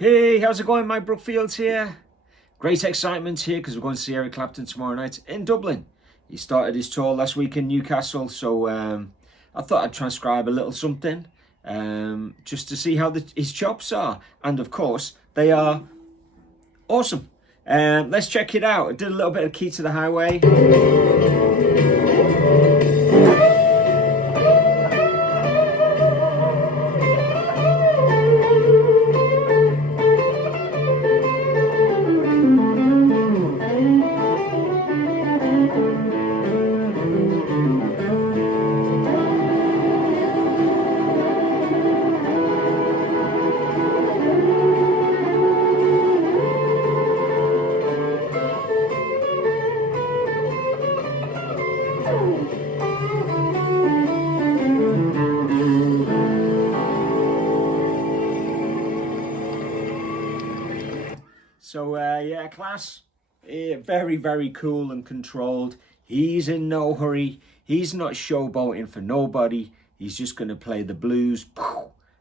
Hey, how's it going? Mike Brookfield here. Great excitement here because we're going to see Eric Clapton tomorrow night in Dublin. He started his tour last week in Newcastle, so I thought I'd transcribe a little something just to see how his chops are. And of course, they are awesome. Let's check it out. I did a little bit of Key to the Highway. So yeah, class, very, very cool and controlled. He's in no hurry. He's not showboating for nobody. He's just going to play the blues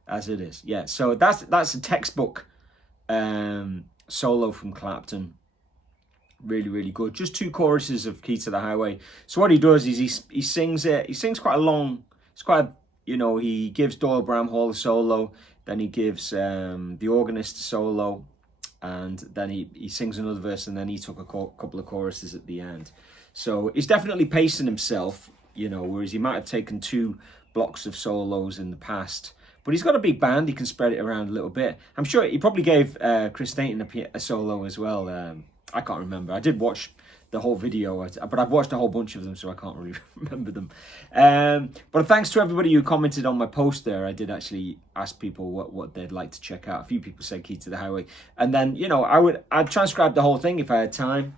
as it is. Yeah, so that's a textbook solo from Clapton. Really, really good. Just two choruses of Key to the Highway. So what he does is he sings it. He sings quite a long. It's quite a, he gives Doyle Bramhall a solo. Then he gives the organist a solo. And then he sings another verse, and then he took a couple of choruses at the end. So he's definitely pacing himself, whereas he might have taken two blocks of solos in the past. But he's got a big band, he can spread it around a little bit. I'm sure he probably gave Chris Stainton a solo as well. I can't remember. I did watch the whole video, but I've watched a whole bunch of them, so I can't really remember them. But thanks to everybody who commented on my post there. I did actually ask people what they'd like to check out. A few people said Key to the Highway, and then I'd transcribe the whole thing if I had time.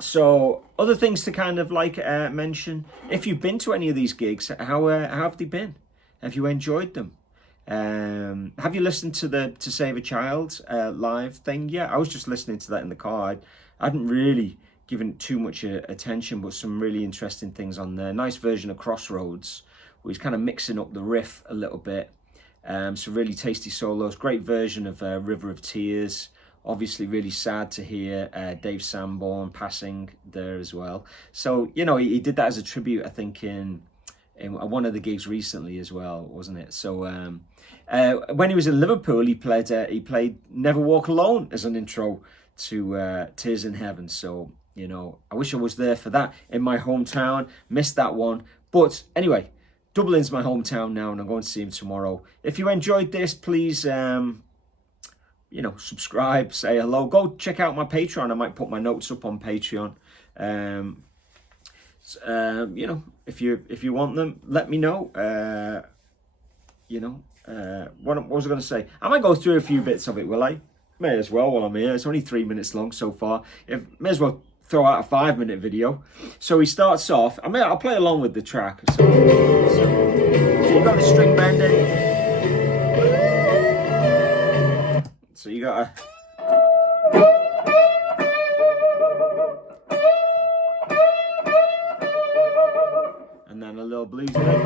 So other things to kind of mention: if you've been to any of these gigs, how have they been? Have you enjoyed them? Have you listened to the To Save a Child live thing? Yeah, I was just listening to that in the car. I hadn't really given it too much attention, but some really interesting things on there. Nice version of Crossroads, where he's kind of mixing up the riff a little bit. Some really tasty solos. Great version of River of Tears. Obviously really sad to hear Dave Sanborn passing there as well. So, he did that as a tribute, I think, in one of the gigs recently as well, wasn't it? So when he was in Liverpool, he played Never Walk Alone as an intro to Tears in Heaven. So, I wish I was there for that in my hometown. Missed that one. But anyway, Dublin's my hometown now, and I'm going to see him tomorrow. If you enjoyed this, please, subscribe, say hello. Go check out my Patreon. I might put my notes up on Patreon. If you want them, let me know. What was I going to say? I might go through a few bits of it, will I? May as well while I'm here. It's only 3 minutes long so far. May as well throw out a 5-minute video. So he starts off. I'll play along with the track. So you got the string bending. So you got and then a little blues in it.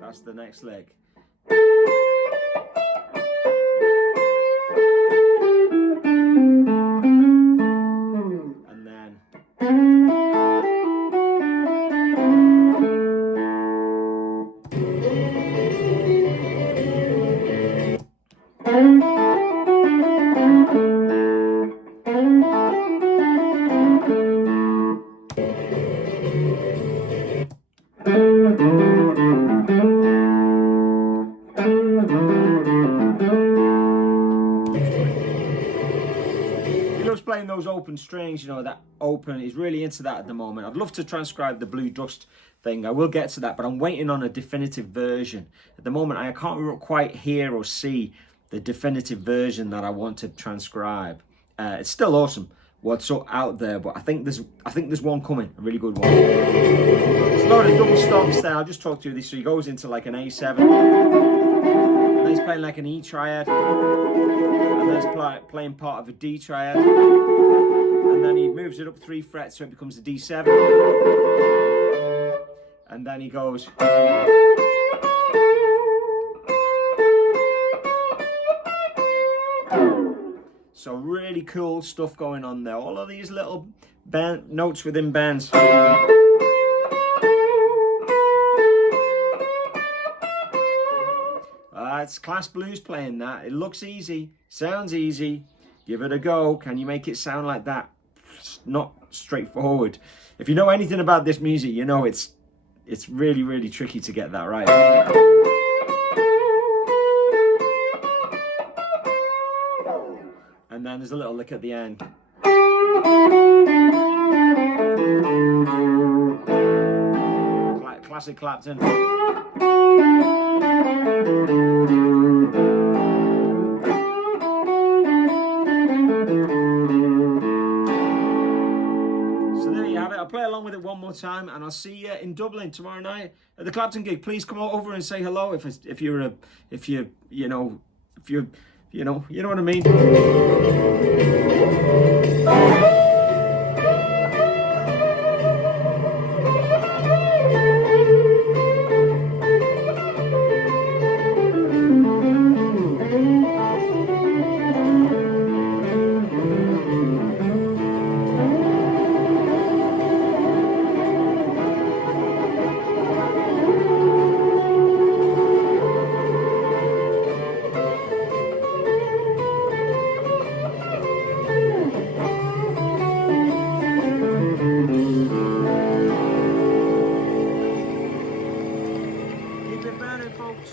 That's the next leg. And then loves playing those open strings, that open. He's really into that at the moment. I'd love to transcribe the Blue Dust thing. I will get to that, but I'm waiting on a definitive version. At the moment, I can't quite hear or see the definitive version that I want to transcribe. It's still awesome, what's out there, but I think there's one coming, a really good one. There's a load of double stops there. I'll just talk through this. So he goes into like an A7, and then he's playing like an E triad, and then he's playing part of a D triad, and then he moves it up 3 frets so it becomes a D7, and then he goes. So really cool stuff going on there. All of these little notes within bands. It's class blues playing that. It looks easy, sounds easy. Give it a go. Can you make it sound like that? It's not straightforward. If you know anything about this music, you know it's really, really tricky to get that right. And then there's a little lick at the end. Classic Clapton. So there you have it. I'll play along with it one more time, and I'll see you in Dublin tomorrow night at the Clapton gig. Please come over and say hello if you know what I mean. Keep it burning, folks.